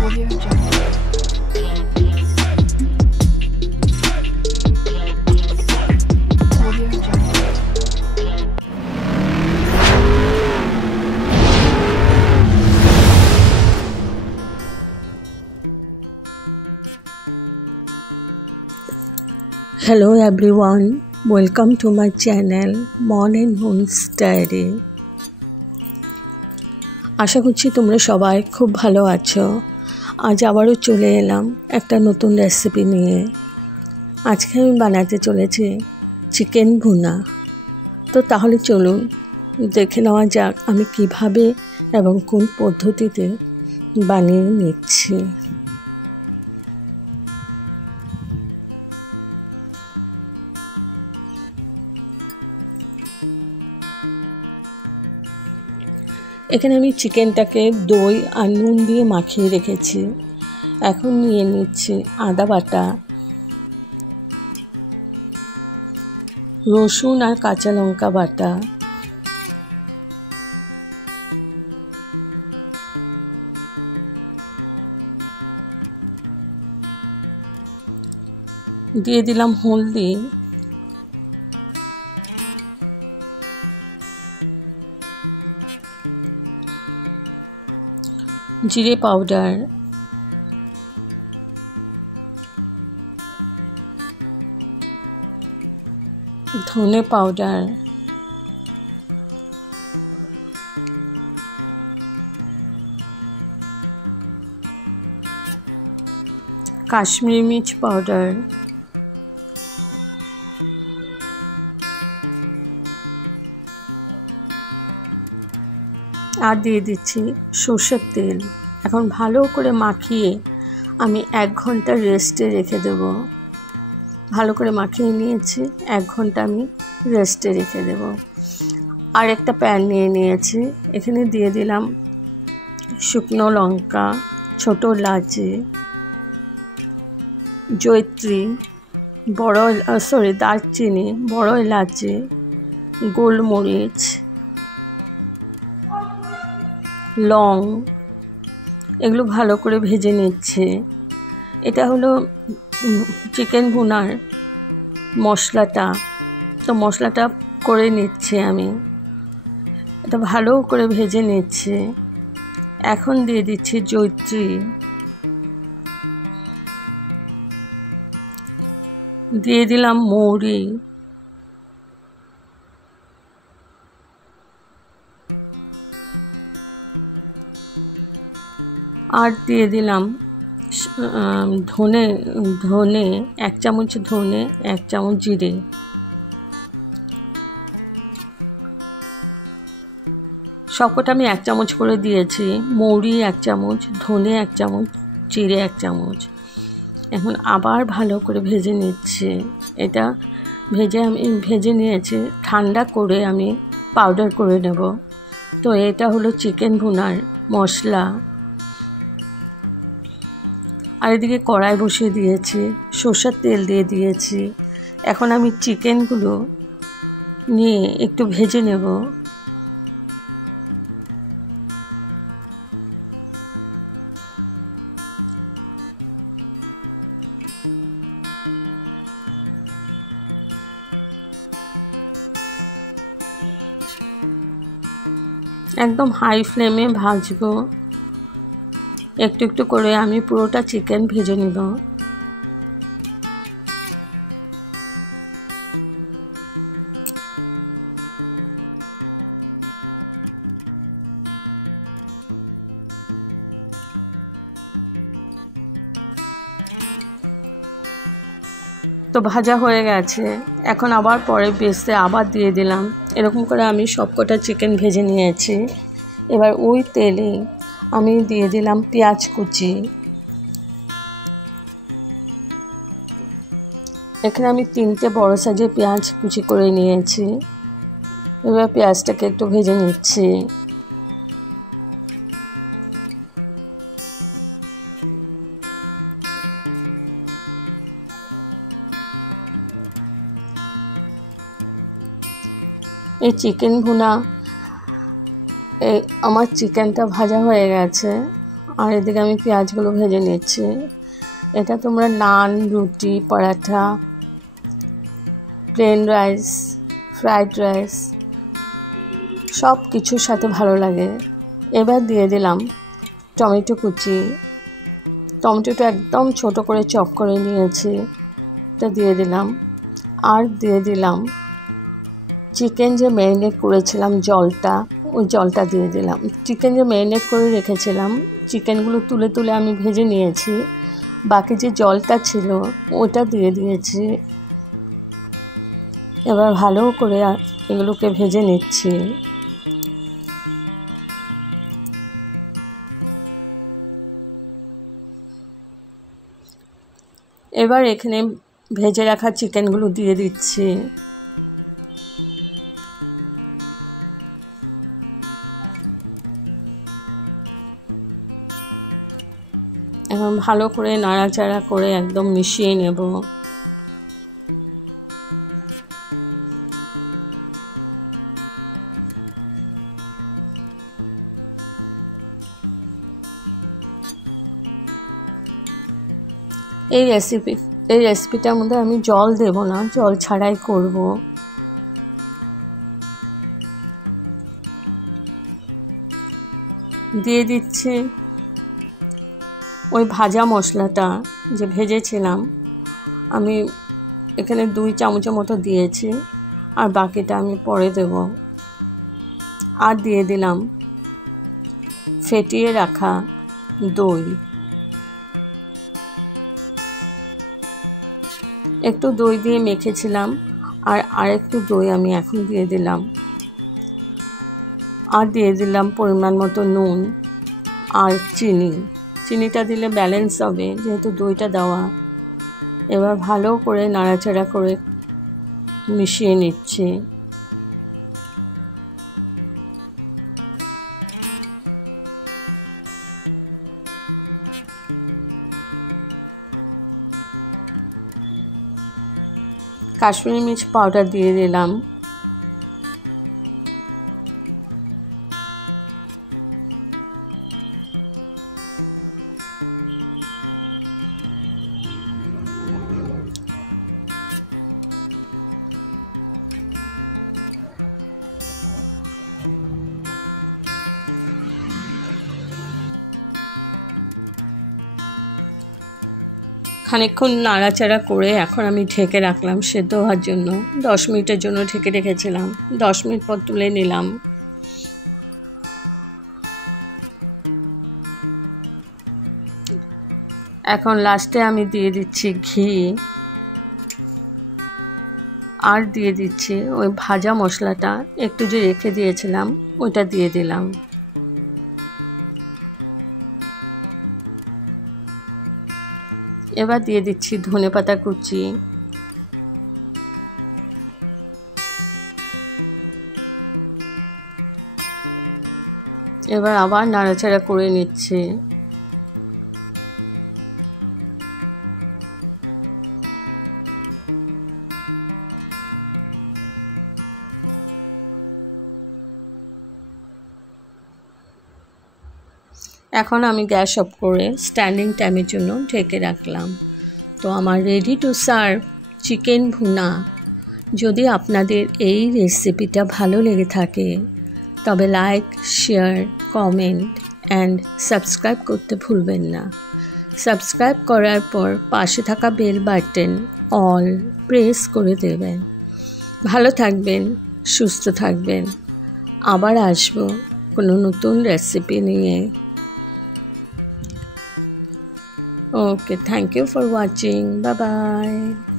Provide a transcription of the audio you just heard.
Audio Jungle. Audio Jungle. Hello everyone, welcome to my channel Mon and Moon's Diary. আশা করছি তোমরা সবাই খুব ভালো আছো। আজ আবারও চলে এলাম একটা নতুন রেসিপি নিয়ে। আজকে আমি বানাতে চলেছি চিকেন ভুনা। তো তাহলে চলুন দেখে নেওয়া যাক আমি কিভাবে এবং কোন পদ্ধতিতে বানিয়ে নিচ্ছি। এখানে আমি চিকেনটাকে দই আর নুন দিয়ে মাখিয়ে রেখেছি। এখন নিয়ে নিচ্ছি আদা বাটা, রসুন আর কাঁচা লঙ্কা বাটা, দিয়ে দিলাম হলদি, জিরে পাউডার, ধনে পাউডার, কাশ্মীরি মির্চ পাউডার, আর দিয়ে দিচ্ছি সরষের তেল। এখন ভালো করে মাখিয়ে আমি 1 ঘন্টা রেস্টে রেখে দেব। ভালো করে মাখিয়ে নিয়েছি, 1 ঘন্টা আমি রেস্টে রেখে দেব। আর একটা প্যান নিয়ে নিয়েছি, এখানে দিয়ে দিলাম শুকনো লঙ্কা, ছোটো এলাচি, জয়িত্রী, দারচিনি, বড় এলাচি, গোলমরিচ, লং, এগুলো ভালো করে ভেজে নিচ্ছে। এটা হলো চিকেন ভুনার মশলাটা। তো মশলাটা করে নিচ্ছে আমি, এটা ভালো করে ভেজে নিচ্ছে। এখন দিয়ে দিচ্ছি জয়িত্রী, দিয়ে দিলাম মৌরি, আর দিয়ে দিলাম ধনে 1 চামচ ধনে, 1 চামচ জিরে। সবকটা আমি 1 চামচ করে দিয়েছি। মৌরি 1 চামচ, ধনে 1 চামচ, জিরে 1 চামচ। এখন আবার ভালো করে ভেজে নিচ্ছি। এটা আমি ভেজে নিয়েছি, ঠান্ডা করে আমি পাউডার করে নেব। তো এটা হলো চিকেন ভুনার মশলা। আর এদিকে কড়াই বসিয়ে দিয়েছি, সরষের তেল দিয়ে দিয়েছি। এখন আমি চিকেনগুলো নিয়ে একটু ভেজে নেব। একদম হাই ফ্লেমে ভাজবো। একটু একটু করে আমি পুরোটা চিকেন ভেজে নেব। তো ভাজা হয়ে গেছে। এখন আবার পরের বেসে আবার দিয়ে দিলাম। এরকম করে আমি সবকটা চিকেন ভেজে নিয়েছি। এবার ওই তেলে আমি দিয়ে দিলাম পেঁয়াজ কুচি। এখানে আমি 3টে বড় সাইজের পেঁয়াজ কুচি করে নিয়েছি। এবার পেঁয়াজটাকে একটু ভেজে নিচ্ছি। এই চিকেন ভুনা আমার চিকেনটা ভাজা হয়ে গেছে। আর এদিকে আমি পেঁয়াজগুলো ভেজে নিচ্ছি। এটা তোমরা নান, রুটি, paratha, plain rice, fried rice সব কিছুর সাথে ভালো লাগে। এবার দিয়ে দিলাম টমেটো কুচি। টমেটোটা একদম ছোট করে চপ করে নিয়েছি, এটা দিয়ে দিলাম। আর দিয়ে দিলাম চিকেন যে ম্যারিনেট করেছিলাম জলটা, ওই জলটা দিয়ে দিলাম। চিকেন যে ম্যারিনেট করে রেখেছিলাম, চিকেনগুলো তুলে তুলে আমি ভেজে নিয়েছি, বাকি যে জলটা ছিল ওটা দিয়ে দিয়েছি। এবার ভালো করে এগুলোকে ভেজে নিচ্ছি। এবার এখানে ভেজে রাখা চিকেনগুলো দিয়ে দিচ্ছি। এখন ভালো করে নাড়াচাড়া করে একদম মিশিয়ে নেব। এই রেসিপিটার মধ্যে আমি জল দেব না, জল ছাড়াই করব। দিয়ে দিচ্ছি ওই ভাজা মশলাটা যে ভেজেছিলাম, আমি এখানে 2 চামচের মতো দিয়েছি, আর বাকিটা আমি পরে দেব। আর দিয়ে দিলাম ফেটিয়ে রাখা দই। একটু দই দিয়ে মেখেছিলাম, আর আরেকটু দই আমি এখন দিয়ে দিলাম। আর দিয়ে দিলাম পরিমাণ মতো নুন আর চিনি। চিনিটা দিলে ব্যালেন্স হবে যেহেতু দইটা দেওয়া। এবার ভালো করে নাড়াচাড়া করে মিশিয়ে নিচ্ছি। কাশ্মীরি মির্চ পাউডার দিয়ে দিলাম। খানিকক্ষণ নাড়াচাড়া করে এখন আমি ঢেকে রাখলাম সেদ্ধ হওয়ার জন্য। 10 মিনিটের জন্য ঢেকে রেখেছিলাম। 10 মিনিট পর তুলে নিলাম। এখন লাস্টে আমি দিয়ে দিচ্ছি ঘি, আর দিয়ে দিচ্ছি ওই ভাজা মশলাটা একটু যে রেখে দিয়েছিলাম ওইটা দিয়ে দিলাম। এবার দিয়ে দিচ্ছি ধনেপাতা কুচি। এবার আবার নাড়াচাড়া করে নিচ্ছি। এখন আমি গ্যাস অফ করে স্ট্যান্ডিং টাইমের জন্য ঢেকে রাখলাম। তো আমার রেডি টু সার্ভ চিকেন ভুনা। যদি আপনাদের এই রেসিপিটা ভালো লেগে থাকে তবে like, share, comment and subscribe করতে ভুলবেন না। সাবস্ক্রাইব করার পর পাশে থাকা বেল বাটন অল প্রেস করে দেবেন। ভালো থাকবেন, সুস্থ থাকবেন। আবার আসবো কোনো নতুন রেসিপি নিয়ে। Okay, thank you for watching. Bye bye.